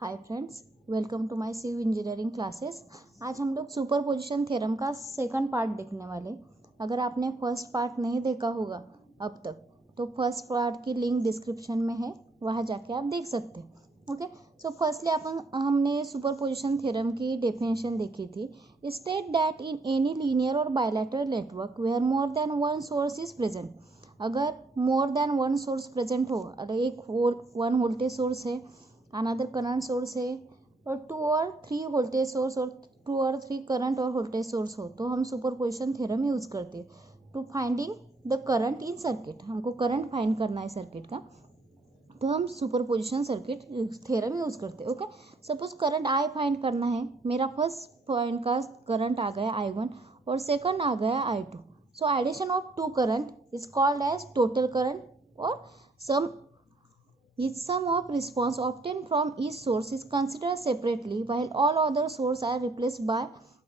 Hi friends, welcome to my civil engineering classes. आज हम लोग सुपरपोजिशन थ्योरम का सेकंड पार्ट देखने वाले। अगर आपने फर्स्ट पार्ट नहीं देखा होगा अब तक, तो फर्स्ट पार्ट की लिंक डिस्क्रिप्शन में है, वहाँ जाके आप देख सकते हैं। ओके, सो फर्स्टली हमने सुपरपोजिशन थ्योरम की डेफिनेशन देखी थी। State that in any linear और bilateral network where more than one source is present. अगर more than one source present हो, अगर एक वन वोल्टेज सोर्स है, अनदर करंट सोर्स है, और टू और थ्री वोल्टेज सोर्स और टू और थ्री करंट और वोल्टेज सोर्स हो, तो हम सुपरपोजिशन थ्योरम यूज़ करते हैं to finding the current in circuit. हमको करंट फाइंड करना है सर्किट का, तो हम सुपरपोजिशन सर्किट थ्योरम यूज़ करते हैं। Okay, suppose current I find करना है। मेरा फर्स्ट पॉइंट का करंट आ गया I1 और सेकंड आ गया I2। So addition of two current is called as total current, और sum each sum of response obtained from each source is considered separately while all other sources are replaced by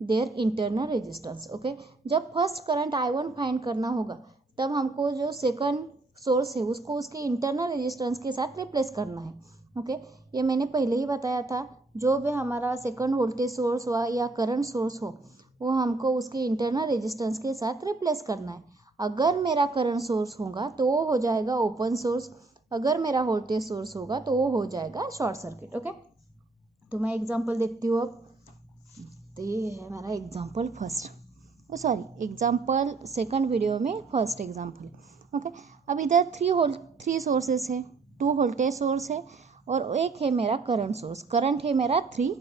their internal resistance. Okay, जब first current I1 find करना होगा, तब हमको जो second source है उसको उसके इंटरनल रेजिस्टेंस के साथ रिप्लेस करना है। ओके, ये मैंने पहले ही बताया था। जो भी हमारा सेकंड वोल्टेज सोर्स हो या करंट सोर्स हो, वो हमको उसके इंटरनल रेजिस्टेंस के साथ रिप्लेस करना है। अगर मेरा करंट सोर्स होगा तो वो हो जाएगा ओपन सोर्स, अगर मेरा वोल्टेज सोर्स होगा तो वो हो जाएगा शॉर्ट सर्किट। ओके, तो मैं एग्जांपल देखती हूँ अब। तो ये है मेरा example first, example second video में फर्स्ट एग्जांपल। ओके, अब इधर थ्री सोर्सेस है, टू वोल्टेज सोर्स है और एक है मेरा करंट सोर्स। करंट है मेरा 3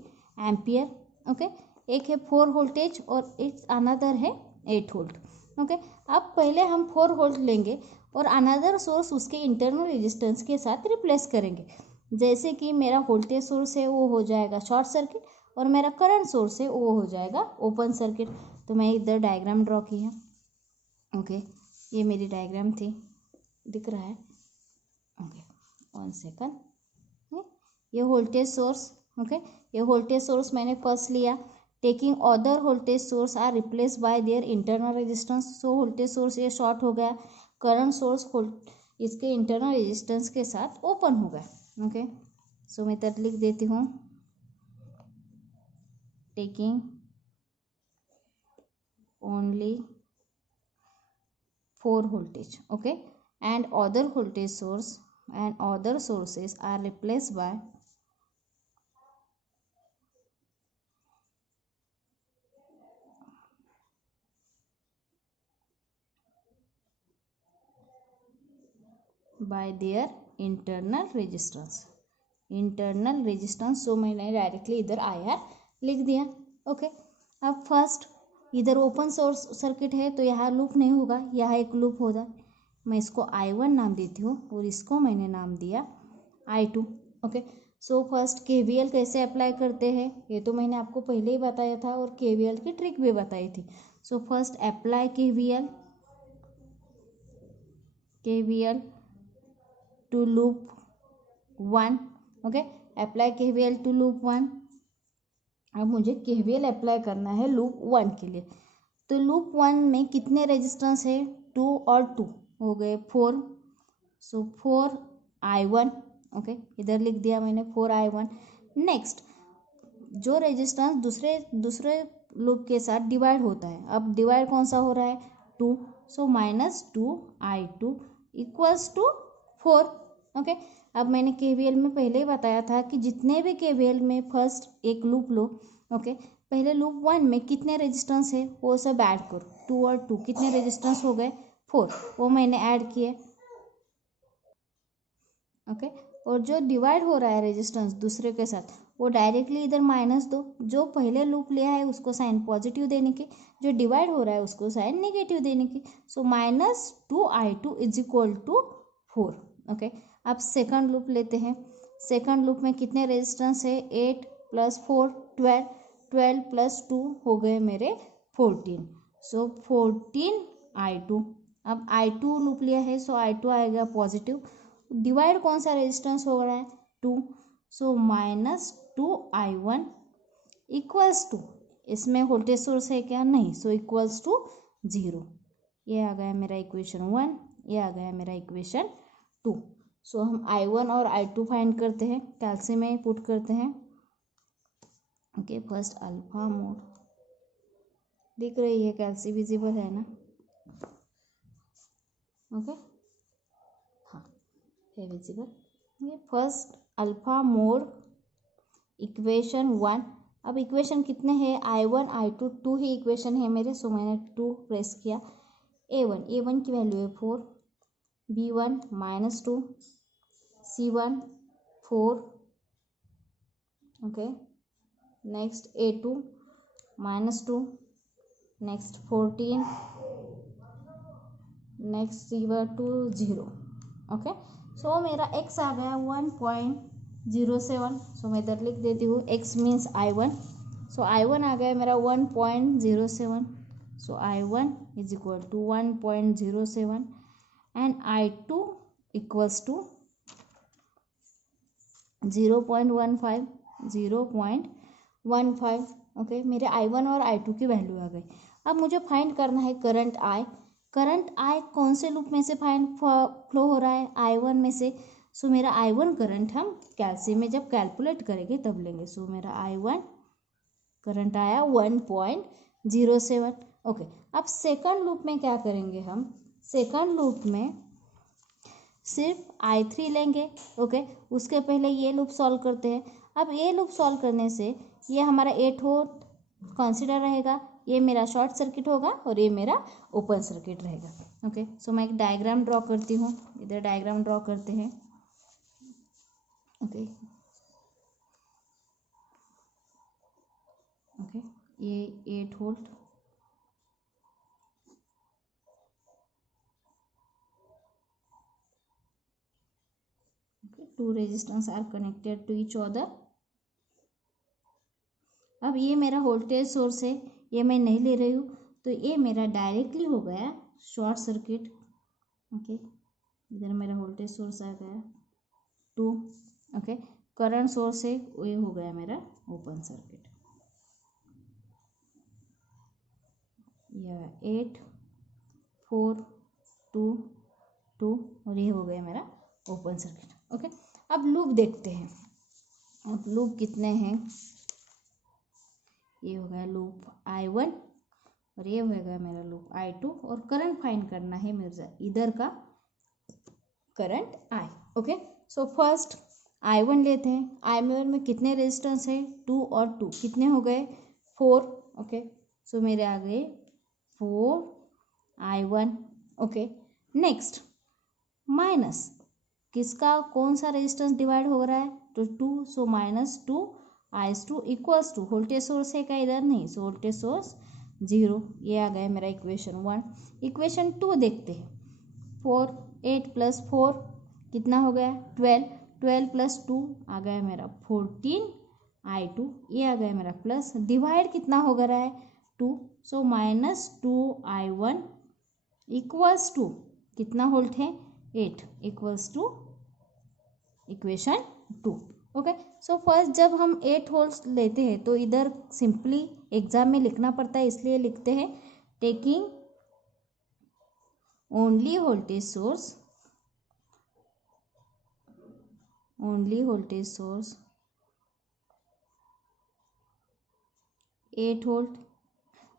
एम्पियर। ओके, एक है 4 वोल्टेज और एक अनदर है 8 वोल्ट। ओके, अब पहले हम 4 वोल्ट लेंगे और अनदर सोर्स उसके इंटरनल रेजिस्टेंस के साथ रिप्लेस करेंगे। जैसे कि मेरा वोल्टेज सोर्स है वो हो जाएगा शॉर्ट सर्किट और मेरा करंट सोर्स है वो हो जाएगा ओपन सर्किट। तो मैं इधर डायग्राम ड्रॉ की है। ओके, ये मेरी डायग्राम थी, दिख रहा है। Okay, 1 second. ये वोल्टेज सोर्स, ओके, ये वोल्टेज सोर्स मैंने फर्स्ट लिया। Taking other voltage source are replace by their internal resistance. So voltage source ये शॉर्ट हो गया, करंट सोर्स इसके इंटरनल रेजिस्टेंस के साथ ओपन हो गया। ओके, सो मैं इधर लिख देती हूँ, taking only 4 voltage, okay, and other voltage source and other sources are replaced by their internal resistance। Internal resistance, so मैंने डायरेक्टली इधर IR लिख दिया। ओके, अब फर्स्ट इधर ओपन सोर्स सर्किट है तो यहाँ लूप नहीं होगा, यहाँ एक लूप होगा। मैं इसको I1 नाम देती हूँ और इसको मैंने नाम दिया I2। Okay, so first KVL कैसे अप्लाई करते हैं ये तो मैंने आपको पहले ही बताया था और KVL की ट्रिक भी बताई थी। So first apply KVL to loop 1। Okay, apply KVL to loop 1। अब मुझे KVL अप्लाई करना है लूप 1 के लिए। तो लूप 1 में कितने रेजिस्टेंस है? 2 और 2 हो गए 4। सो 4I1। ओके, इधर लिख दिया मैंने 4I1। नेक्स्ट, जो रेजिस्टेंस दूसरे लूप के साथ डिवाइड होता है, अब डिवाइड कौन सा हो रहा है? 2। सो -2I2 इक्वल्स टू 4। ओके, अब मैंने KVL में पहले ही बताया था कि जितने भी KVL में फर्स्ट एक लूप लो। ओके, पहले लूप 1 में कितने रेजिस्टेंस है वो सब ऐड करो। 2 और 2 कितने रेजिस्टेंस हो गए? 4, वो मैंने ऐड किए। ओके, और जो डिवाइड हो रहा है रेजिस्टेंस दूसरे के साथ, वो डायरेक्टली इधर माइनस दो। जो पहले लूप लिया है उसको साइन पॉजिटिव देने की, जो डिवाइड हो रहा है उसको साइन नेगेटिव देने की। So -2I2 is equal to 4। Okay, अब सेकंड लूप लेते हैं। सेकंड लूप में कितने रेजिस्टेंस है? 8 + 4 12, 12 + 2 हो गए मेरे 14। So 14I2। अब I2 लूप लिया है, सो I2 आएगा पॉजिटिव। डिवाइड कौन सा रेजिस्टेंस हो रहा है? 2। सो -2I1 इक्वल्स टू, इसमें वोल्टेज सोर्स है क्या? नहीं, सो इक्वल्स टू 0। ये आ गया मेरा इक्वेशन 1, ये आ गया मेरा इक्वेशन 2। सो हम I1 और I2 फाइंड करते हैं, कैल्सी में पुट करते हैं। ओके, फर्स्ट अल्फा मोड दिख रही है, कैल्सी विजिबल है ना? ओके, हाँ है विजिबल। ये फर्स्ट अल्फा मोड इक्वेशन 1। अब इक्वेशन कितने हैं? I1 I2 to he equation है मेरे, सो मैंने 2 प्रेस किया। A1 की वैल्यू है 4, B1 -2, C1 4, okay. Next A2 -2, next 14, next C2 0। Okay, so मेरा x आ गया 1.07। सो मैं इधर लिख देती हूँ, x मीन्स I1। सो I1 आ गया मेरा 1.07। So I1 is equal to 1.07 and I2 equals to 0.15। Okay, मेरे I1 और I2 की वैल्यू आ गई। अब मुझे फाइंड करना है करंट I। करंट I कौन से लूप में से फ्लो हो रहा है? I1 में से। सो मेरा I1 करंट हम कैल्सी में जब कैलकुलेट करेंगे तब लेंगे। सो मेरा I1 करंट आया 1.07। ओके, अब सेकंड लूप में क्या करेंगे हम? सेकंड लूप में सिर्फ I3 लेंगे। ओके, उसके पहले ये लूप सॉल्व करते हैं। अब ये लूप सॉल्व करने से ये हमारा 8 वोल्ट कंसिडर रहेगा, ये मेरा शॉर्ट सर्किट होगा और ये मेरा ओपन सर्किट रहेगा। ओके, सो मैं एक डायग्राम ड्रॉ करती हूँ, इधर डायग्राम ड्रॉ करते हैं। ओके, ओके, ये 8 volt, two resistance are connected to each other. अब ये मेरा वोल्टेज सोर्स है, ये मैं नहीं ले रही हूँ, तो ये मेरा डायरेक्टली हो गया शॉर्ट सर्किट। ओके, इधर मेरा वोल्टेज सोर्स आ गया 2। ओके, करंट सोर्स है, ये हो गया मेरा ओपन सर्किट। यह 8 4 2 2 और ये हो गया मेरा ओपन सर्किट। ओके, अब लूप देखते हैं। अब लूप कितने हैं? ये हो गया लूप I1 और ये हो गया मेरा लूप I2 और करंट फाइंड करना है मेरे इधर का current I। Okay, so first I1 लेते हैं। I1 में कितने रेजिस्टेंस है? 2 और 2 कितने हो गए? 4। ओके, सो मेरे आ गए 4 I1। ओके, नेक्स्ट माइनस किसका, कौन सा रेजिस्टेंस डिवाइड हो रहा है? तो 2, so -2 I2 equals to voltage source है क्या? इधर नहीं, सो वोल्टेज सोर्स 0। ये आ गया मेरा इक्वेशन 1। इक्वेशन 2 देखते हैं। 8 + 4 कितना हो गया? 12 + 2 आ गया मेरा 14 I2। ये आ गया मेरा प्लस, डिवाइड कितना हो रहा है? 2, सो -2 I1 इक्वल्स टू कितना वोल्ट है? 8 equals to equation 2। Okay, so first जब हम 8 वोल्ट लेते हैं तो इधर सिंपली एग्जाम में लिखना पड़ता है, इसलिए लिखते हैं taking only voltage source 8 volt.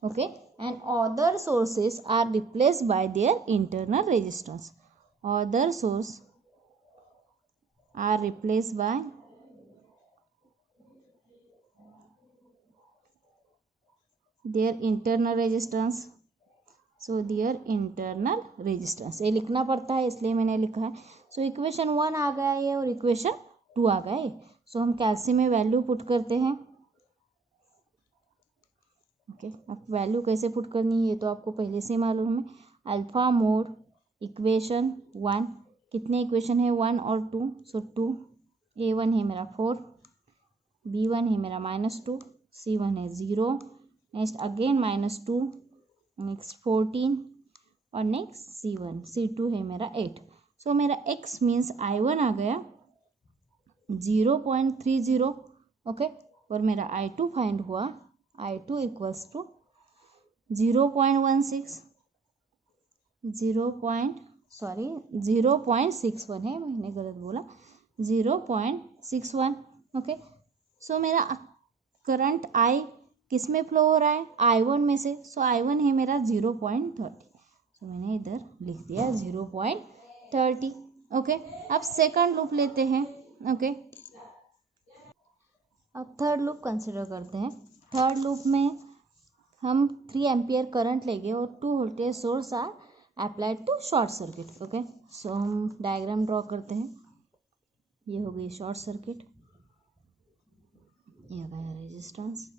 Okay, and other sources are replaced by their internal resistance. Other source are replaced by their internal resistance. So their internal resistance ये लिखना पड़ता है, इसलिए मैंने लिखा है। सो इक्वेशन 1 आ गया ये और इक्वेशन 2 आ गए। सो हम कैल्शियम में वैल्यू पुट करते हैं। ओके, अब वैल्यू कैसे पुट करनी है ये तो आपको पहले से मालूम है। अल्फा मोड इक्वेशन 1, कितने इक्वेशन है? 1 और 2। सो 2 A1 है मेरा 4, B1 है मेरा -2, C1 है 0, नेक्स्ट अगेन -2, नेक्स्ट 14 और नेक्स्ट C2 है मेरा 8। सो मेरा x मीन्स I1 आ गया 0.30। ओके, और मेरा I2 फाइंड हुआ, I2 इक्वल्स टू 0.16। सॉरी 0.61 है, मैंने गलत बोला, 0.61। ओके, सो मेरा करंट आई किस में फ्लो हो रहा है, I1 में से, सो I1 है मेरा 0.30, सो मैंने इधर लिख दिया 0.30। ओके, अब सेकंड लूप लेते हैं। ओके, अब थर्ड लूप कंसिडर करते हैं। थर्ड लूप में हम 3 एम्पियर करंट लेंगे और 2 voltage source are applied to short circuit. Okay, so हम डायग्राम ड्रॉ करते हैं। ये हो गई शॉर्ट सर्किट, ये आ गया resistance,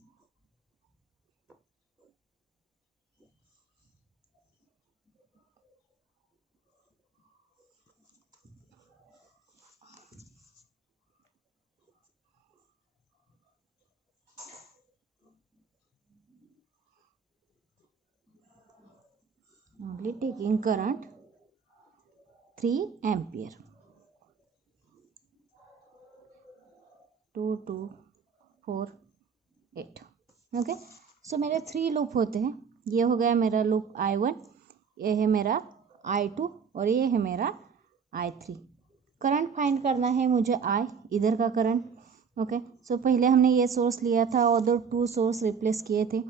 only taking current 3 ampere, 2 2 4 8। Okay, so मेरे 3 लूप होते हैं। ये हो गया मेरा लूप I1, ये है मेरा I2 और ये है मेरा I3। करंट फाइंड करना है मुझे I, इधर का करंट। ओके, सो पहले हमने ये सोर्स लिया था और 2 सोर्स रिप्लेस किए थे।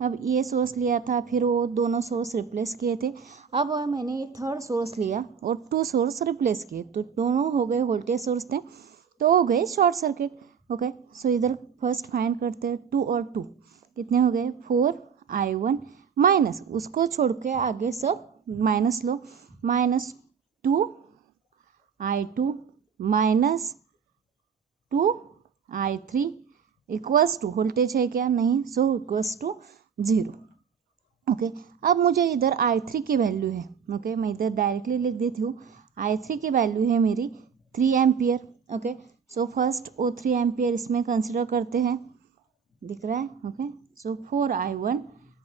अब ये सोर्स लिया था, फिर वो दोनों सोर्स रिप्लेस किए थे। अब मैंने ये थर्ड सोर्स लिया और 2 सोर्स रिप्लेस किए, तो दोनों हो गए वोल्टेज सोर्स थे, तो हो गए शॉर्ट सर्किट। ओके, सो इधर फर्स्ट फाइंड करते हैं, 2 और 2 कितने हो गए, 4I1 माइनस, उसको छोड़ के आगे सब माइनस लो, -2I2 minus 2I3 equals to, voltage है क्या, नहीं, सो इक्वल्स टू 0। ओके, अब मुझे इधर I3 की वैल्यू है। ओके, मैं इधर डायरेक्टली लिख देती हूँ, I3 की वैल्यू है मेरी 3 एम्पियर। ओके, सो फर्स्ट वो 3 एम्पियर इसमें कंसिडर करते हैं, दिख रहा है। Okay, so 4I1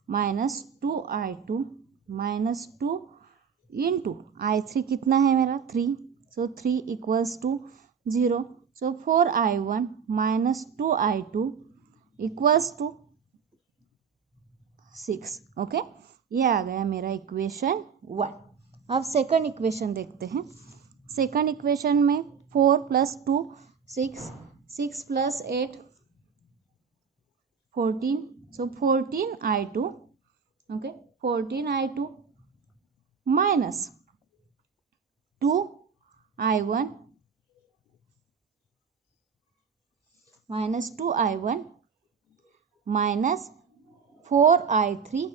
minus 2I2 minus 2 into I3 कितना है मेरा 3, so 3 equals to 0, so 4I1 minus 2I2 equals to 6। Okay, ये आ गया मेरा इक्वेशन 1। अब सेकंड इक्वेशन देखते हैं। सेकंड इक्वेशन में 4 + 2 6, 6 + 8 14, so 14I2। Okay, 14I2 minus 2I1 minus 4I3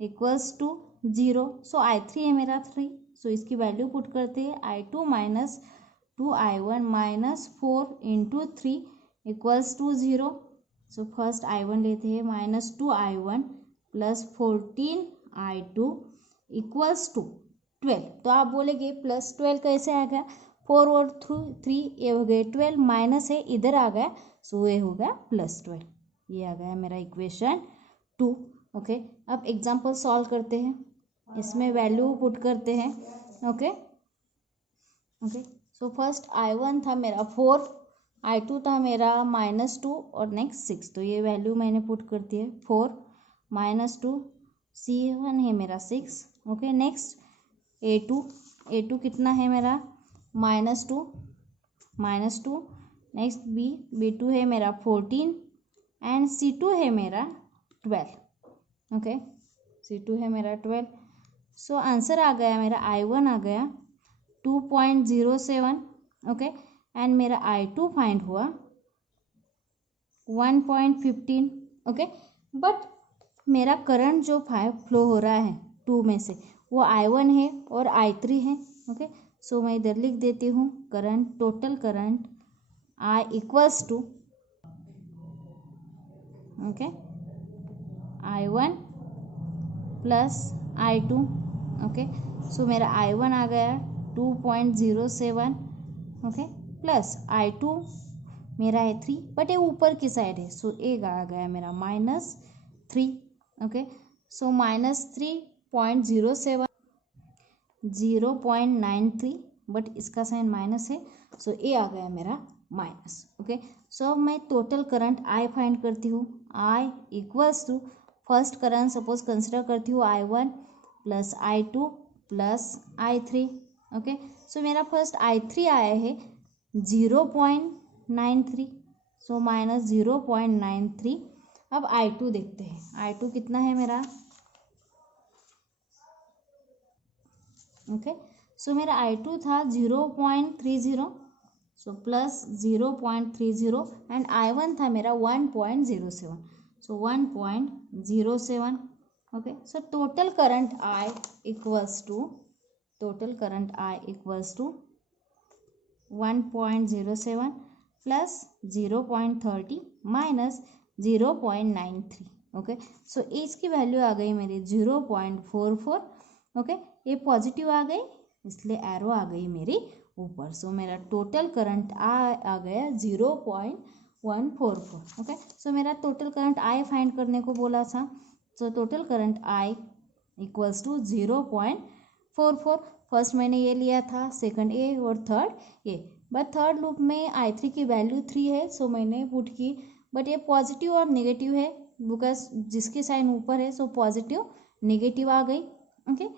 equals to 0, so I3 है मेरा 3, सो इसकी वैल्यू पुट करते हैं, I2 minus 2I1 minus 4 into 3 equals to 0, so first I1 लेते हैं, -2I1 plus 14I2 equals to 12। तो आप बोलेंगे +12 कैसे आ गया, 4 और 3 ये हो गए 12, माइनस है इधर आ गया, सो ये हो गया +12। ये आ गया मेरा इक्वेशन 2। ओके, अब एग्जाम्पल सॉल्व करते हैं, इसमें वैल्यू पुट करते हैं। ओके, सो फर्स्ट I1 था मेरा 4, I2 था मेरा -2 और नेक्स्ट 6, तो ये वैल्यू मैंने पुट कर दी है, 4 -2 C1 है मेरा 6। ओके, नेक्स्ट A2 कितना है मेरा -2 नेक्स्ट B2 है मेरा 14 एंड C2 है मेरा 12। ओके, C2 है मेरा 12, सो आंसर आ गया मेरा I1 आ गया 2.07। ओके, एंड मेरा I2 फाइंड हुआ 1.15। ओके, बट मेरा करंट जो फ्लो हो रहा है 2 में से, वो I1 है और I3 है। ओके, सो मैं इधर लिख देती हूँ, current, total current I equals to, okay, I1 plus I2। Okay, so मेरा I1 आ गया 2.07। ओके, प्लस I2 मेरा है 3, बट ये ऊपर की साइड है, सो एक आ गया मेरा -3। ओके, सो -3.07 0.93, बट इसका साइन माइनस है, सो ए आ गया मेरा माइनस। ओके, सो मैं टोटल करंट I फाइंड करती हूँ, I equals to, first current suppose consider करती हूँ I1 plus I2 plus I3। Okay, so मेरा फर्स्ट I3 आया है 0.93, सो माइनस 0.93। अब I2 देखते हैं, I2 कितना है मेरा। ओके, सो मेरा I2 था 0.30, सो प्लस 0.30 एंड I1 था मेरा 1.07, so 1.07। Okay, so total current I equals to 1.07 plus 0.30 minus 0.93। Okay, so इसकी वैल्यू आ गई मेरी 0.44। ओके, ये पॉजिटिव आ गई इसलिए एरो आ गई मेरी ऊपर। सो मेरा टोटल करंट आ गया 0.144। ओके, सो मेरा टोटल करंट I फाइंड करने को बोला था, so total current I equals to 0.44। First मैंने ये लिया था, सेकंड ए और third A, but third loop में I3 की वैल्यू 3 है, सो मैंने पुट की, बट ये पॉजिटिव और नेगेटिव है बिकॉज जिसकी साइन ऊपर है, सो पॉजिटिव नेगेटिव आ गई। ओके,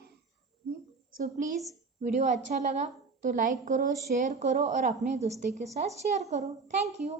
सो प्लीज़ वीडियो अच्छा लगा तो लाइक करो, शेयर करो और अपने दोस्तों के साथ शेयर करो। Thank you.